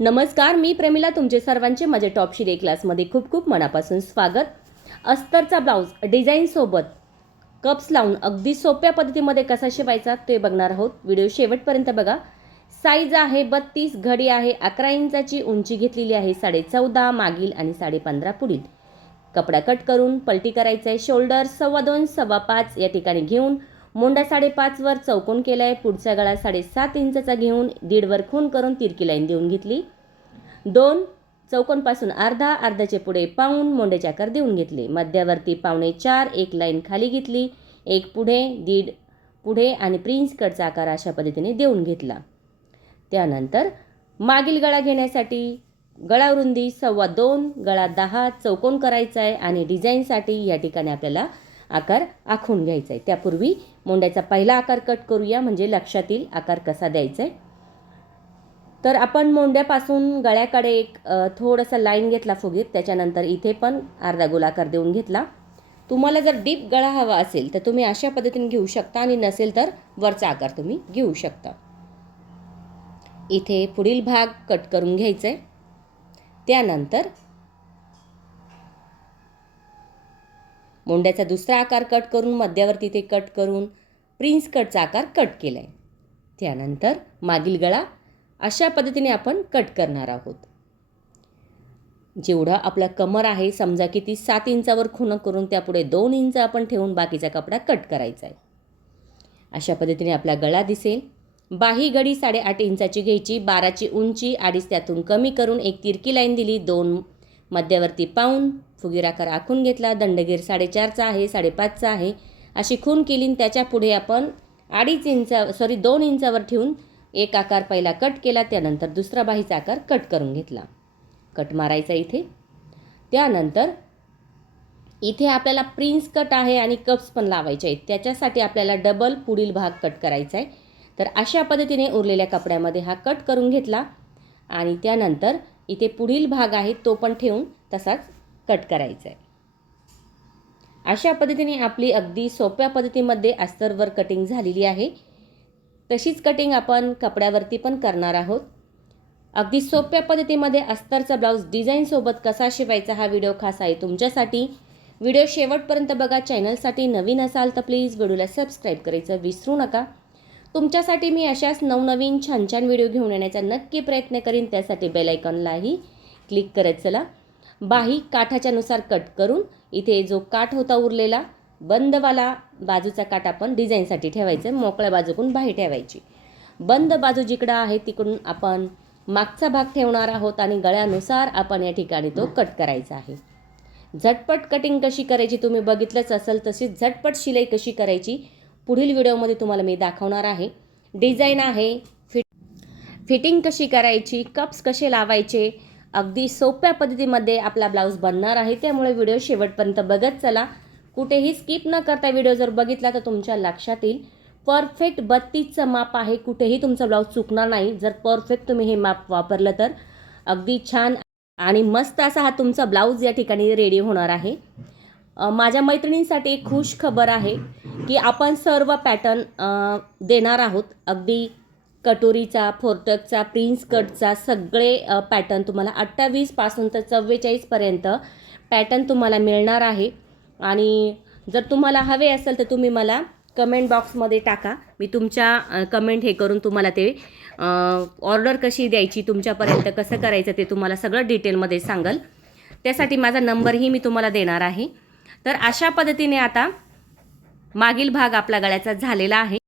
नमस्कार मी प्रेमिला तुमचे सर्वांचे माझ्या टॉप शिरे क्लासमध्ये खूप खूप मनापासून स्वागत. अस्तरचा ब्लाऊज डिझाईनसोबत कप्स लावून अगदी सोप्या पद्धतीमध्ये कसा शिवायचा ते बघणार आहोत. व्हिडिओ शेवटपर्यंत बघा. साईज आहे बत्तीस घडी आहे अकरा इंचाची उंची घेतलेली आहे साडे चौदा मागील आणि साडे पंधरा पुढील. कपडा कट करून पलटी करायचा आहे शोल्डर सव्वा दोन सव्वा पाच या ठिकाणी घेऊन मोंडा साडेपाचवर चौकोन केला आहे पुढचा गळा साडेसात इंचाचा घेऊन दीडवर खून करून तिरकी लाईन देऊन घेतली. दोन चौकोनपासून अर्धा अर्धाचे पुढे पाऊन मोंड्याचे आकार देऊन घेतले. मध्यावरती पावणे चार एक लाईन खाली घेतली. एक पुढे दीड पुढे आणि प्रिन्स कटचा आकार अशा पद्धतीने देऊन घेतला. त्यानंतर मागील गळा घेण्यासाठी गळा रुंदी सव्वा दोन गळा दहा चौकोन करायचा आहे आणि डिझाईनसाठी या ठिकाणी आपल्याला आकार आखून घ्यायचा आहे त्यापूर्वी मोंड्याचा पहिला आकार कट करूया म्हणजे लक्षात येईल आकार कसा द्यायचा आहे तर आपण मोंड्यापासून गळ्याकडे एक थोडासा लाईन घेतला फुगीत त्याच्यानंतर इथे पण अर्धा गोलाकार देऊन घेतला. तुम्हाला जर डीप गळा हवा असेल तर तुम्ही अशा पद्धतीने घेऊ शकता आणि नसेल तर वरचा आकार तुम्ही घेऊ शकता. इथे पुढील भाग कट करून घ्यायचा आहे त्यानंतर मोंड्याचा दुसरा आकार कट करून मध्यावरती ते कट करून प्रिन्स कटचा आकार कट केला आहे त्यानंतर मागील गळा अशा पद्धतीने आपण कट करणार आहोत. जेवढा आपला कमर आहे समजा की ती सात इंचावर खुणं करून त्यापुढे दोन इंच आपण ठेवून बाकीचा कपडा कट करायचा आहे अशा पद्धतीने आपला गळा दिसेल. बाही गडी साडेआठ इंचाची घ्यायची बाराची उंची अडीच त्यातून कमी करून एक तिरकी लाईन दिली दोन मध्यावरती पाऊन फुगीर आकार आखून घेतला दंडगीर साडेचारचा आहे साडेपाचचा आहे अशी खून केली आणि त्याच्या पुढे आपण अडीच इंचा सॉरी दोन इंचावर ठेवून एक आकार पहिला कट केला त्यानंतर दुसरा बाहीचा आकार कट करून घेतला. कट मारायचा इथे. त्यानंतर इथे आपल्याला प्रिन्स कट आहे आणि कप्स पण लावायचे आहेत. त्याच्यासाठी आपल्याला डबल पुढील भाग कट करायचा आहे तर अशा पद्धतीने उरलेल्या कपड्यामध्ये हा कट करून घेतला आणि त्यानंतर इथे पुढील भाग आहे तो पण ठेवून तसाच कट करायचं आहे अशा पद्धतीने आपली अगदी सोप्या पद्धतीमध्ये अस्तरवर कटिंग झालेली आहे. तशीच कटिंग आपण कपड्यावरती पण करणार आहोत. अगदी सोप्या पद्धतीमध्ये अस्तरचा ब्लाऊज डिझाईनसोबत कसा शिवायचा हा व्हिडिओ खास आहे तुमच्यासाठी. व्हिडिओ शेवटपर्यंत बघा. चॅनलसाठी नवीन असाल तर प्लीज व्हिडिओला सबस्क्राईब करायचं विसरू नका. तुमच्यासाठी मी अशाच नवनवीन छान छान व्हिडिओ घेऊन येण्याचा नक्की प्रयत्न करीन. त्यासाठी बेलायकॉनलाही क्लिक करत चला. बाही काठाच्यानुसार कट करून इथे जो काठ होता उरलेला बंदवाला बाजूचा काठ आपण डिझाईनसाठी ठेवायचा मोकळ्या बाजूकडून बाही ठेवायची. बंद बाजू जिकडं आहे तिकडून आपण मागचा भाग ठेवणार आहोत आणि गळ्यानुसार आपण या ठिकाणी तो कट करायचा आहे. झटपट कटिंग कशी करायची तुम्ही बघितलंच असेल तशीच झटपट शिलाई कशी करायची पुढील व्हिडिओमध्ये तुम्हाला मी दाखवणार आहे. डिझाईन आहे फिट फिटिंग कशी करायची कप्स कसे लावायचे अगदी सोप्या पद्धतीमध्ये आपला ब्लाऊज बनणार आहे. त्यामुळे व्हिडिओ शेवटपर्यंत बघत चला. कुठेही स्किप न करता व्हिडिओ जर बघितला तर तुमच्या लक्षात येईल. परफेक्ट बत्तीसचं माप आहे. कुठेही तुमचा ब्लाऊज चुकणार नाही. जर परफेक्ट तुम्ही हे माप वापरलं तर. अगदी छान आणि मस्त असा हा तुमचा ब्लाऊज या ठिकाणी रेडी होणार आहे. माझ्या मैत्रिणींसाठी एक खुश खबर आहे की आपण सर्व पॅटर्न देणार आहोत. अगदी कटोरीचा फोर्टकचा प्रिन्स कटचा सगळे पॅटर्न तुम्हाला अठ्ठावीसपासून तर चव्वेचाळीसपर्यंत पॅटर्न तुम्हाला मिळणार आहे. आणि जर तुम्हाला हवे असेल तर तुम्ही मला कमेंट बॉक्समध्ये टाका. मी तुमच्या कमेंट हे करून तुम्हाला ते ऑर्डर कशी द्यायची तुमच्यापर्यंत कसं करायचं ते तुम्हाला सगळं डिटेलमध्ये सांगाल. त्यासाठी माझा नंबरही मी तुम्हाला देणार आहे. तर अशा पद्धतीने आता मागील भाग आपला गळ्याचा झालेला आहे.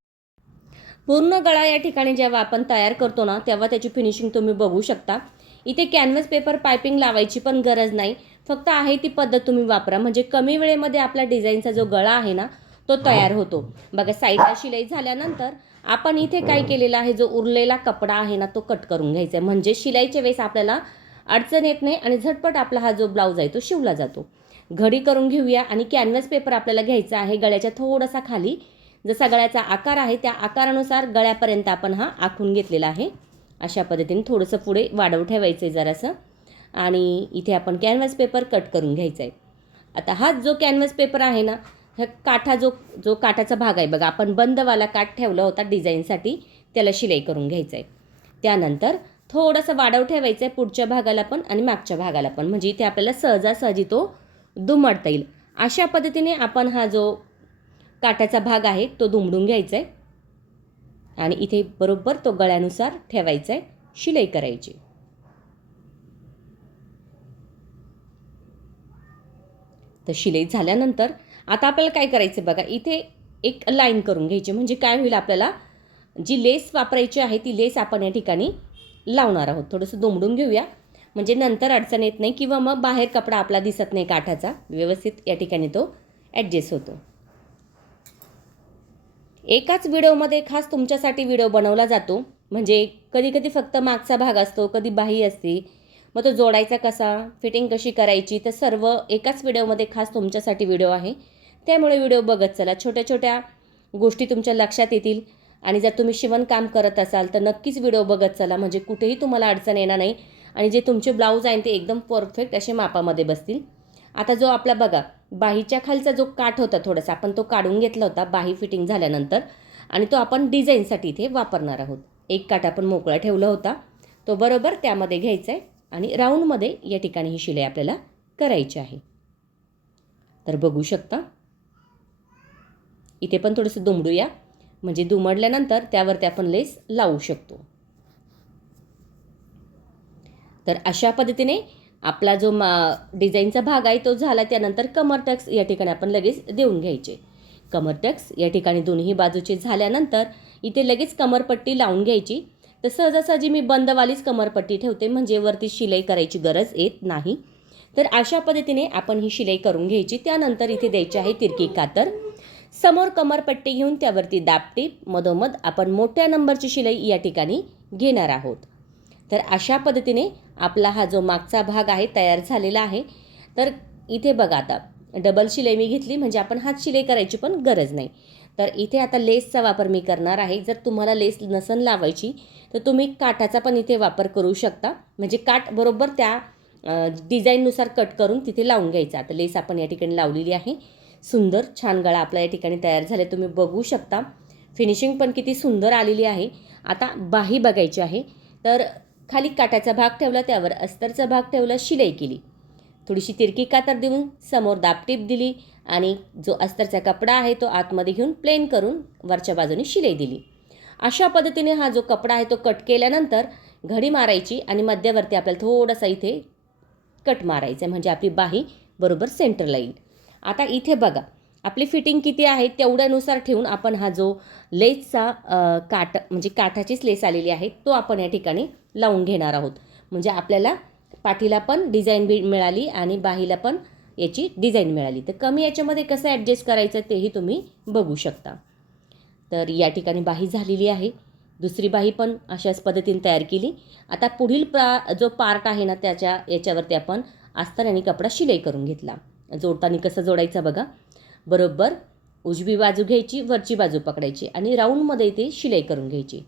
पूर्ण गळा या ठिकाणी जेव्हा आपण तयार करतो ना तेव्हा त्याची फिनिशिंग तुम्ही बघू शकता. इथे कॅनव्हस पेपर पायपिंग लावायची पण गरज नाही. फक्त आहे ती पद्धत तुम्ही वापरा. म्हणजे कमी वेळेमध्ये आपला डिझाईनचा जो गळा आहे ना तो तयार होतो. बघा साईडला शिलाई झाल्यानंतर आपण इथे काय केलेलं आहे जो उरलेला कपडा आहे ना तो कट करून घ्यायचा आहे. म्हणजे शिलाईच्या वेळेस आपल्याला अडचण येत नाही आणि झटपट आपला हा जो ब्लाऊज आहे तो शिवला जातो. घडी करून घेऊया आणि कॅनव्हस पेपर आपल्याला घ्यायचा आहे. गळ्याच्या थोडासा खाली जसा गळ्याचा आकार आहे त्या आकारानुसार गळ्यापर्यंत आपण हा आखून घेतलेला आहे. अशा पद्धतीने थोडंसं पुढे वाढव ठेवायचं आहे जरासं. आणि इथे आपण कॅनव्हस पेपर कट करून घ्यायचा आहे. आता हाच जो कॅनव्हस पेपर आहे ना ह्या काठा जो जो काठाचा भाग आहे बघा आपण बंदवाला काठ ठेवला होता डिझाईनसाठी त्याला शिलाई करून घ्यायचं आहे. त्यानंतर थोडंसं वाढव ठेवायचं आहे पुढच्या भागाला पण आणि मागच्या भागाला पण. म्हणजे इथे आपल्याला सहजासहजी तो दुमडता येईल. अशा पद्धतीने आपण हा जो काटाचा भाग आहे तो दुमडून घ्यायचा आहे आणि इथे बरोबर तो गळ्यानुसार ठेवायचा आहे शिलाई करायची. तर शिलाई झाल्यानंतर आता आपल्याला काय करायचं बघा इथे एक लाईन करून घ्यायची म्हणजे काय होईल आपल्याला जी लेस वापरायची आहे ती लेस आपण या ठिकाणी लावणार आहोत. थोडंसं दुमडून घेऊया. म्हणजे नंतर अडचण येत नाही किंवा मग बाहेर कपडा आपला दिसत नाही काठाचा व्यवस्थित या ठिकाणी तो ॲडजस्ट होतो. एकाच व्हिडिओमध्ये खास तुमच्यासाठी व्हिडिओ बनवला जातो. म्हणजे कधी कधी फक्त मागचा भाग असतो कधी बाही असते. मग तो जोडायचा कसा फिटिंग कशी करायची तर सर्व एकाच व्हिडिओमध्ये खास तुमच्यासाठी व्हिडिओ आहे. त्यामुळे व्हिडिओ बघत चला. छोट्या छोट्या गोष्टी तुमच्या लक्षात येतील. आणि जर तुम्ही शिवणकाम करत असाल तर नक्कीच व्हिडिओ बघत चला. म्हणजे कुठेही तुम्हाला अडचण येणार नाही. आणि जे तुमचे ब्लाऊज आहे ते एकदम परफेक्ट असे मापामध्ये बसतील. आता जो आपला बघा बाहीच्या खालचा जो काठ होता थोडासा आपण तो काढून घेतला होता बाही फिटिंग झाल्यानंतर आणि तो आपण डिझाईनसाठी इथे वापरणार आहोत. एक काठ आपण मोकळा ठेवला होता तो बरोबर त्यामध्ये घ्यायचा आहे आणि राऊंडमध्ये या ठिकाणी ही शिलाई आपल्याला करायची आहे. तर बघू शकता. इथे पण थोडंसं दुमडूया म्हणजे दुमडल्यानंतर त्यावरती आपण लेस लावू शकतो. तर अशा पद्धतीने आपला जो मा डिझाईनचा भाग आहे तो झाला त्यानंतर कमर टक्स या ठिकाणी आपण लगेच देऊन घ्यायचे. कमर टक्स या ठिकाणी दोन्ही बाजूचे झाल्यानंतर इथे लगेच कमरपट्टी लावून घ्यायची. तर सहजासहजी मी बंदवालीच कमरपट्टी ठेवते म्हणजे वरती शिलाई करायची गरज येत नाही. तर अशा पद्धतीने आपण ही शिलाई करून घ्यायची. त्यानंतर इथे द्यायची आहे तिरकी कातर. समोर कमरपट्टी घेऊन त्यावरती दापटीप मधोमध आपण मोठ्या नंबरची शिलाई या ठिकाणी घेणार आहोत. तर अशा पद्धतीने आपला हा जो मागचा भाग आहे तयार झालेला आहे. तर इथे बघा आता डबल शिलाई मी घेतली म्हणजे आपण हात शिलाई करायची पण गरज नाही. तर इथे आता लेसचा वापर मी करणार आहे. जर तुम्हाला लेस नसन लावायची तर तुम्ही काठाचा पण इथे वापर करू शकता. म्हणजे काठ बरोबर त्या डिझाईननुसार कट करून तिथे लावून घ्यायचा. आता लेस आपण या ठिकाणी लावलेली आहे. सुंदर छान गळा आपला या ठिकाणी तयार झाले तुम्ही बघू शकता. फिनिशिंग पण किती सुंदर आलेली आहे. आता बाही बघायची आहे. तर खाली काटाचा भाग ठेवला त्यावर अस्तरचा भाग ठेवला शिलाई केली. थोडीशी तिरकी कातर देऊन समोर दापटीप दिली आणि जो अस्तरचा कपडा आहे तो आतमध्ये घेऊन प्लेन करून वरच्या बाजूने शिलाई दिली. अशा पद्धतीने हा जो कपडा आहे तो कट केल्यानंतर घडी मारायची आणि मध्यवर्ती आपल्याला थोडासा इथे कट मारायचा म्हणजे आपली बाही बरोबर सेंटरला येईल. आता इथे बघा आपली फिटिंग किती आहे तेवढ्यानुसार ठेवून आपण हा जो लेसचा काट म्हणजे काठाचीच लेस आलेली आहे तो आपण या ठिकाणी लावून घेणार आहोत. म्हणजे आपल्याला पाठीला पण डिझाईन बी मिळाली आणि बाहीला पण याची डिझाईन मिळाली. तर कमी याच्यामध्ये कसं ॲडजस्ट करायचं तेही तुम्ही बघू शकता. तर या ठिकाणी बाही झालेली आहे. दुसरी बाही पण अशाच पद्धतीने तयार केली. आता पुढील प्रा जो पार्ट आहे ना त्याच्या याच्यावरती आपण अस्तर आणि कपडा शिलाई करून घेतला. जोडताना कसं जोडायचा बघा. बरोबर उजवी बाजू घ्यायची वरची बाजू पकडायची आणि राऊंडमध्ये इथे शिलाई करून घ्यायची.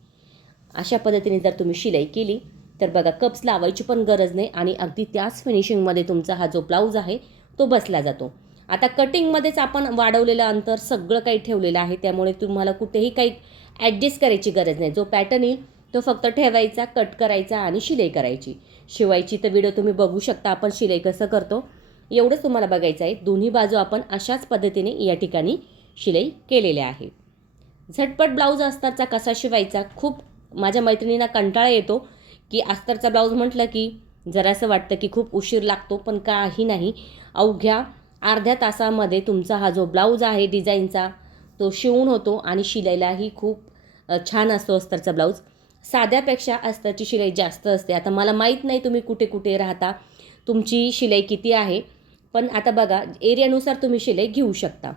अशा पद्धतीने जर तुम्ही शिलाई केली तर बघा कप्स लावायची पण गरज नाही आणि अगदी त्याच फिनिशिंगमध्ये तुमचा हा जो ब्लाऊज आहे तो बसला जातो. आता कटिंगमध्येच आपण वाढवलेलं अंतर सगळं काही ठेवलेलं आहे त्यामुळे तुम्हाला कुठेही काही ॲडजस्ट करायची गरज नाही. जो पॅटर्न येईल तो फक्त ठेवायचा कट करायचा आणि शिलाई करायची. शिवायची तर व्हिडिओ तुम्ही बघू शकता आपण शिलाई कसं करतो. एवढंच तुम्हाला बघायचं आहे. दोन्ही बाजू आपण अशाच पद्धतीने या ठिकाणी शिलाई केलेल्या आहे झटपट ब्लाऊज अस्तरचा कसा शिवायचा? खूप माझ्या मैत्रिणींना कंटाळा येतो की अस्तरचा ब्लाऊज म्हटलं की जरासं वाटतं की खूप उशीर लागतो पण काही नाही. अवघ्या अर्ध्या तासामध्ये तुमचा हा जो ब्लाऊज आहे डिझाईनचा तो शिवून होतो आणि शिलाईलाही खूप छान असतो अस्तरचा ब्लाऊज. साध्यापेक्षा अस्तरची शिलाई जास्त असते. आता मला माहीत नाही तुम्ही कुठे कुठे राहता. तुमची शिलाई किती आहे? पण आता बघा एरियानुसार तुम्ही शिलाई घेऊ शकता.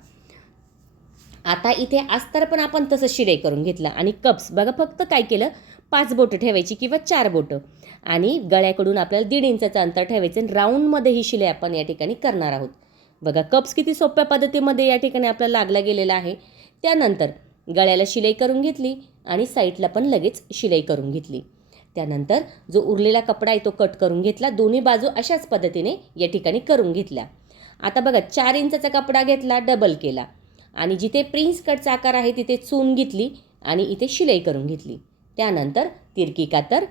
आता इथे अस्तर पण आपण तसं शिलाई करून घेतलं. आणि कप्स बघा फक्त काय केलं पाच बोटं ठेवायची किंवा चार बोटं. आणि गळ्याकडून आपल्याला दीड इंचाचं अंतर ठेवायचं आणि राऊंडमध्ये ही शिलाई आपण या ठिकाणी करणार आहोत. बघा कप्स किती सोप्या पद्धतीमध्ये या ठिकाणी आपल्याला लागला गेलेला आहे. त्यानंतर गळ्याला शिलाई करून घेतली आणि साईडला पण लगेच शिलाई करून घेतली. त्यानंतर जो उरलेला कपडा आहे तो कट करून घेतला. दोन्ही बाजू अशाच पद्धतीने या ठिकाणी करून घेतल्या. आता बघा चार इंचाचा कपडा घेतला डबल केला. आणि जिथे प्रिन्स कटचा आकार आहे तिथे चून घेतली आणि इथे शिलाई करून घेतली. त्यानंतर तिरकी कातर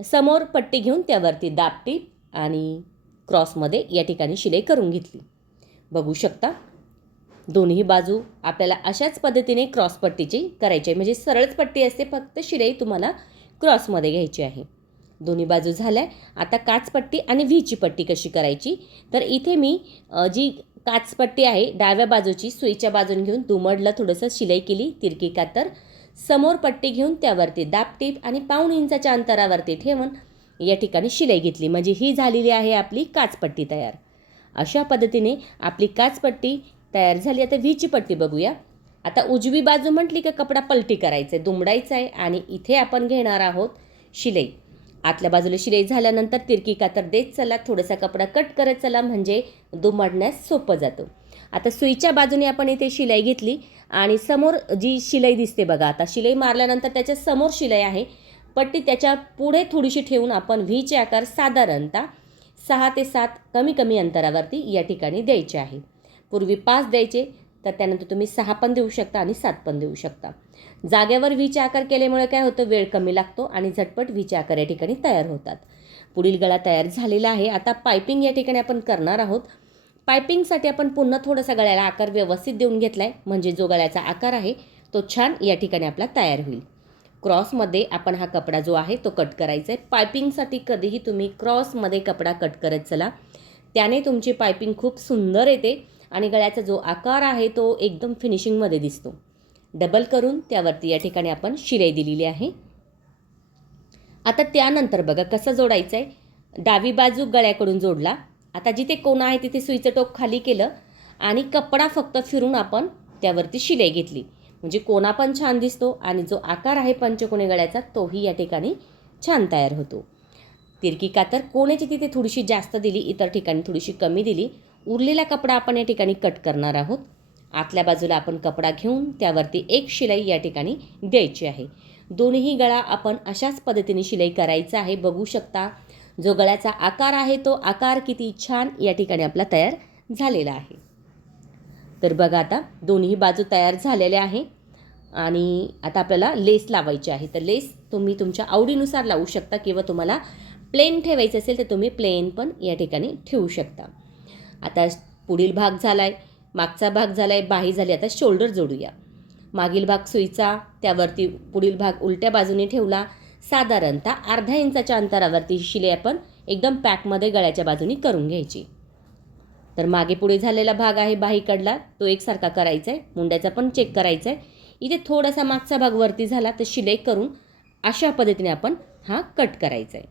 समोर पट्टी घेऊन त्यावरती दापटीप आणि क्रॉसमध्ये या ठिकाणी शिलाई करून घेतली. बघू शकता दोन्ही बाजू आपल्याला अशाच पद्धतीने क्रॉस पट्टीची करायची आहे. म्हणजे सरळच पट्टी असते फक्त शिलाई तुम्हाला क्रॉसमध्ये घ्यायची आहे. दोन्ही बाजू झाल्या. आता काचपट्टी आणि व्हीची पट्टी कशी करायची? तर इथे मी जी काचपट्टी आहे डाव्या बाजूची सुईच्या बाजून घेऊन दुमडला थोडंसं शिलाई केली तिरकी कातर. समोर पट्टी घेऊन त्यावरती दापटीप आणि पाऊण इंचाच्या अंतरावरती ठेवून या ठिकाणी शिलाई घेतली. म्हणजे ही झालेली आहे आपली काचपट्टी तयार. अशा पद्धतीने आपली काचपट्टी तयार झाली. आता व्हीची पट्टी बघूया. आता उजवी बाजू म्हटली का कपडा पलटी करायचा आहे दुमडायचा आहे आणि इथे आपण घेणार आहोत शिलाई. आतल्या बाजूला शिलाई झाल्यानंतर तिरकी कातर देत चला थोडासा कपडा कट करत चला म्हणजे दुमडण्यास सोपं जातं. आता सुईच्या बाजूने आपण इथे शिलाई घेतली आणि समोर जी शिलाई दिसते बघा आता शिलाई मारल्यानंतर त्याच्यासमोर शिलाई आहे. पट्टी त्याच्या पुढे थोडीशी ठेवून आपण व्हीचे आकार साधारणतः सहा ते सात कमी कमी अंतरावरती या ठिकाणी द्यायचे आहे. पूर्वी पाच द्यायचे तर त्यानंतर तुम्ही सहा पण देऊ शकता आणि सात पण देऊ शकता. जागेवर व्हीचे आकार केल्यामुळे काय होतं? वेळ कमी लागतो आणि झटपट व्हीचे आकार या ठिकाणी तयार होतात. पुढील गळा तयार झालेला आहे. आता पायपिंग या ठिकाणी आपण करणार आहोत. पायपिंगसाठी आपण पुन्हा थोडासा गळ्याला आकार व्यवस्थित देऊन घेतला आहे म्हणजे जो गळ्याचा आकार आहे तो छान या ठिकाणी आपला तयार होईल. क्रॉसमध्ये आपण हा कपडा जो आहे तो कट करायचा आहे पायपिंगसाठी कधीही तुम्ही क्रॉसमध्ये कपडा कट करत चला. त्याने तुमची पायपिंग खूप सुंदर येते. आणि गळ्याचा जो आकार आहे तो एकदम फिनिशिंगमध्ये दिसतो. डबल करून त्यावरती या ठिकाणी आपण शिलाई दिलेली आहे. आता त्यानंतर बघा कसं जोडायचं आहे डावी बाजू गळ्याकडून जोडला. आता जिथे कोणा आहे तिथे सुईचं टोक खाली केलं आणि कपडा फक्त फिरून आपण त्यावरती शिलाई घेतली. म्हणजे कोणा पण छान दिसतो आणि जो आकार आहे पंचकोणी गळ्याचा तोही या ठिकाणी छान तयार होतो. तिरकी कातर कोण्याची तिथे थोडीशी जास्त दिली इतर ठिकाणी थोडीशी कमी दिली उरलेला कपडा आपण या ठिकाणी कट करणार आहोत. आतल्या बाजूला आपण कपडा घेऊन त्यावरती एक शिलाई या ठिकाणी द्यायची आहे. दोन्ही गळा आपण अशाच पद्धतीने शिलाई करायचा आहे. बघू शकता जो गळ्याचा आकार आहे तो आकार किती छान या ठिकाणी आपला तयार झालेला आहे. तर बघा आता दोन्ही बाजू तयार झालेल्या आहे आणि आता आपल्याला लेस लावायची आहे. तर लेस तुम्ही तुमच्या आवडीनुसार लावू शकता किंवा तुम्हाला प्लेन ठेवायचं असेल तर तुम्ही प्लेन पण या ठिकाणी ठेवू शकता. आता पुढील भाग झाला आहे मागचा भाग झाला आहे बाही झाली. आता शोल्डर जोडूया. मागील भाग सुईचा त्यावरती पुढील भाग उलट्या बाजूने ठेवला. साधारणतः अर्ध्या इंचाच्या अंतरावरती ही शिलाई आपण एकदम पॅकमध्ये गळ्याच्या बाजूने करून घ्यायची. तर मागे पुढे झालेला भाग आहे बाहीकडला. तो एकसारखा करायचा आहे मुंड्याचा पण चेक करायचा आहे इथे थोडासा मागचा भाग वरती झाला तर शिलाई करून अशा पद्धतीने आपण हा कट करायचा आहे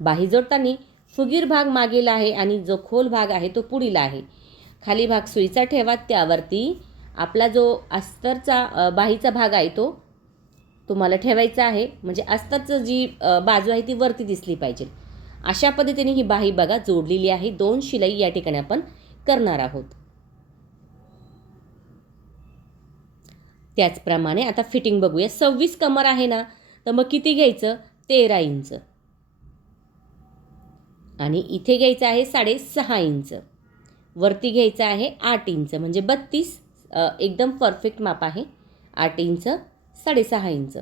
बाही जोडताना फुगीर भाग मागील आहे आणि जो खोल भाग आहे तो पुढील आहे. खाली भाग सुईचा ठेवा त्यावरती आपला जो अस्तरचा बाहीचा भाग आहे तो तुम्हाला ठेवायचा आहे. म्हणजे अस्तरचं जी बाजू आहे ती वरती दिसली पाहिजे. अशा पद्धतीने ही बाही बघा जोडलेली आहे. दोन शिलाई या ठिकाणी आपण करणार आहोत. त्याचप्रमाणे आता फिटिंग बघूया. सव्वीस कमर आहे ना तर मग किती घ्यायचं? तेरा इंच. आणि इथे घ्यायचं आहे साडेसहा इंच. वरती घ्यायचं आहे आठ इंच म्हणजे बत्तीस एकदम परफेक्ट माप आहे. आठ इंच साडेसहा इंच.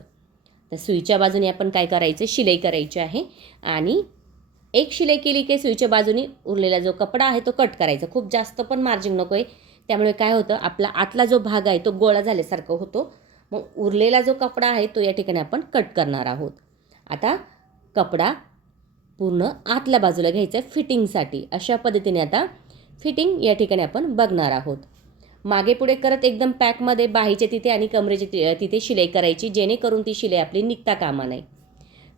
तर सुईच्या बाजूने आपण काय करायचं? शिलाई करायची आहे. आणि एक शिलाई केली की सुईच्या बाजूने उरलेला जो कपडा आहे तो कट करायचा. खूप जास्त पण मार्जिन नको आहे त्यामुळे काय होतं? आपला आतला जो भाग आहे तो गोळा झाल्यासारखं होतो. मग उरलेला जो कपडा आहे तो या ठिकाणी आपण कट करणार आहोत. आता कपडा पूर्ण आतल्या बाजूला घ्यायचं आहे फिटिंगसाठी. अशा पद्धतीने आता फिटिंग या ठिकाणी आपण बघणार आहोत. मागे पुढे करत एकदम पॅकमध्ये बाहीचे तिथे आणि कमरेचे ति- तिथे शिलाई करायची जेणेकरून ती शिलाई आपली निघता कामा नाही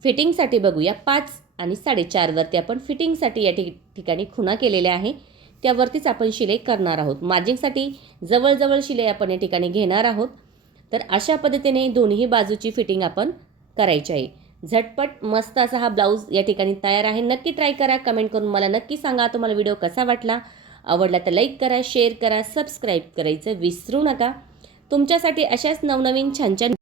फिटिंगसाठी बघूया पाच आणि साडेचारवरती आपण फिटिंगसाठी या ठिक ठिकाणी खुणा केलेल्या आहे. त्यावरतीच आपण शिलाई करणार आहोत. मार्जिंगसाठी जवळजवळ शिलाई आपण या ठिकाणी घेणार आहोत. तर अशा पद्धतीने दोन्ही बाजूची फिटिंग आपण करायची आहे. झटपट मस्त असा हा ब्लाऊज या ठिकाणी तयार आहे. नक्की ट्राय करा. कमेंट करून मला नक्की सांगा तुम्हाला व्हिडिओ कसा वाटला. आवडला तर लाईक करा शेअर करा सबस्क्राईब करायचं विसरू नका. तुमच्यासाठी अशाच नवनवीन छान छान